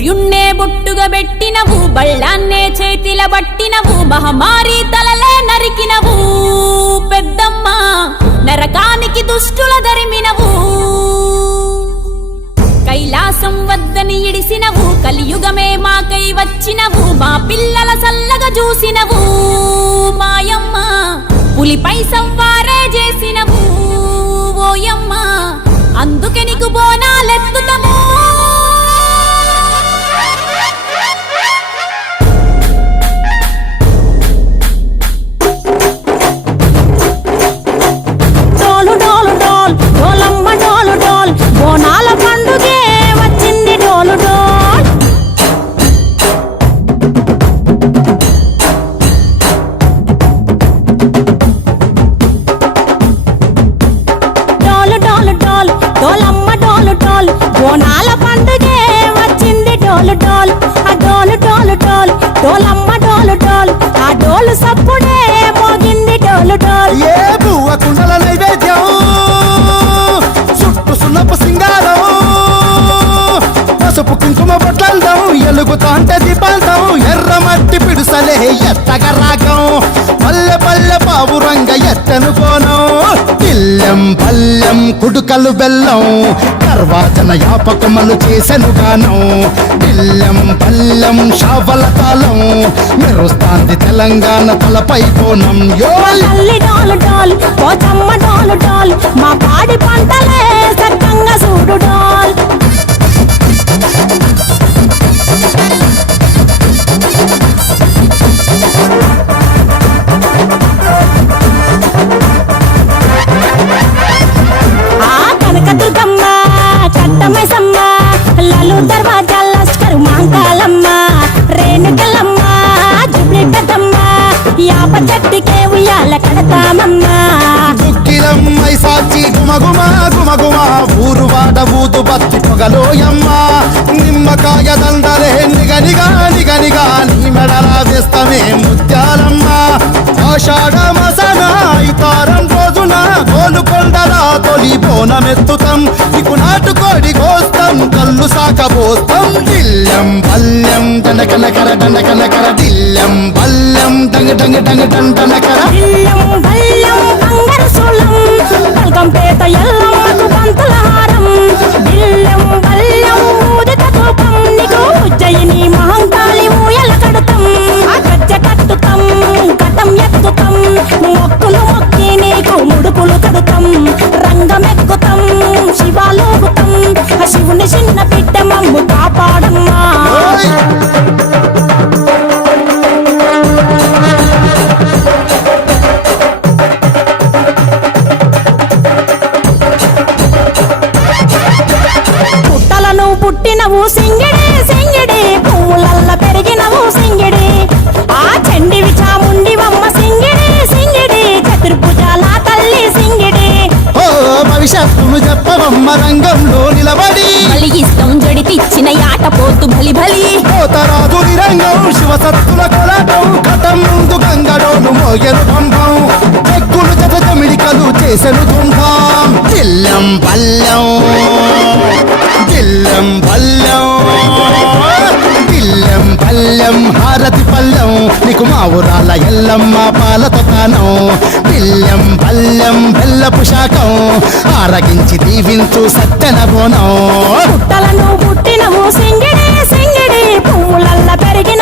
సూర్యున్నే బొట్టుగా పెట్టినవు, బళ్ళాన్నే చేతిల బట్టినవు, మహమారి తలలే నరికినవు పెద్దమ్మ, నరకానికి దుష్టుల దరిమినవు. కైలాసం వద్దని ఇడిసినవు, కలియుగమే మాకై వచ్చినవు, మా పిల్లల సల్లగా చూసినవు మాయమ్మ, పులిపై సవ్వారే చేసినవు ఓయమ్మ, అందుకే నీకు బోనాలెత్తుతము. డోలు డోలు డోల్ డోలమ్మ డోలు డోల్, బోనాల పండుగే వచ్చింది డోలు డోల్. డోలు డోలు డోల్ డోలమ్మ డోలు డోల్, బోనాల పండుగే వచ్చింది డోలు డోల్. ఆ డోలు డోలు డోల్ డోలమ్మ డోలు డోల్, ఆ డోలు సప్పుడే మోగింది డోలు డోల్. ఏ బువ్వ కుండల నైవేద్యం, చుట్టు సున్నపు సింగారం, పసుపు కుంకుమ బొట్లందం, ఎలుగుతాంటే దీపాంతం, ఎర్ర మట్టి పిడుసలే ఎత్తగ రాగం, పల్లె పల్లె పావురంగ ఎత్తను కోనం, పిల్లెం పల్లెం కుడుకలు బెల్లం, తర్వాతన యాపకమలు చేసెను గానం, పిల్లెం పల్లెం షావల తాళం, మెరుస్తాంది తెలంగాణ తలపై కోణం. తల్లి డోలు డోల్ పోచమ్మ డోలు డోల్, మా పాడి పంటలే సక్కంగా చూడు డోల్. ఆ కనకదుర్గమ్మ కట్టమైసమ్మ, లలు దర్వాజా లష్కరు మాంకాలమ్మ, రేణుకలమ్మ జుబ్లి పెద్దమ్మ, యాప చెట్టుకే ఉయ్యాల కడతామమ్మ. దుక్కిలమ్మై సాచి గుమగుమ గుమగుమ, ఊరు వాడ ఊదు బత్తి పొగలోయమ్మ, నిమ్మకాయ దండలే నిగనిగా నిగనిగా, నీ మెడలా వేస్తమే ముత్యాలమ్మ, ఆషాఢ మసన ఇతారం రోజున గోలుకొండల తొలి బోనమెత్తుతాం, నీకు నాటుకోడి కోస్తాం, కళ్ళు సాకబోస్తాం, దిల్లెం పల్లెం దండకనకర దండకనకర, దిల్లెం పల్లెం డంగ డంగ డంగ డండనకర. బిల్లం బల్లం బంగారు సోలం, బల్గంపేట ఎల్లమ్మకు పంతుల హారం, బిల్లం బల్లం ఊదిత ధూపం, నీకు ఉజ్జయిని మహంకాళి ఊయల కడుతాం, ఆ గజ్జ కట్టుతాం కటం ఎత్తుతాం, మొక్కులు మొక్కి నీకు ముడుపులు కడుతాం, రంగమెక్కుతాం శివాలోగుతాం, ఆ శివుని చిన్న బిడ్డ మమ్ము కాపాడమ్మా. పుట్టలను పుట్టినవు సింగిడి సింగిడి, పువ్వులల్ల పెరిగినవు సింగిడి, ఆ చండివి చాముండివమ్మ సింగిడి సింగిడి, చతుర్భుజాల తల్లి సింగిడి. ఓ భవిష్యత్తును చెప్పవమ్మ రంగంలో నిలబడి, బలిగిస్తాం జడితిచ్చిన యాట పోతు బలి బలి, పోతరాజు నిరంగం శివసత్తుల కొలటం, కటం ముందు గంగడోను మోగెను పంపం, చెక్కులు జత జమిడికలు చేసెను తుంభం, దిల్లెం పల్లెం దిల్లెం పల్లెం దిల్లెం పల్లెం హారతి పల్లెం, నీకు మా ఊరాల ఎల్లమ్మ పాలతో కానం, దిల్లెం పల్లెం బెల్లపు శాఖం, ఆరగించి దీవించు సత్యన బోనం. పుట్టలను పుట్టినవు సింగిడి సింగిడి, పువ్వులల్ల పెరిగిన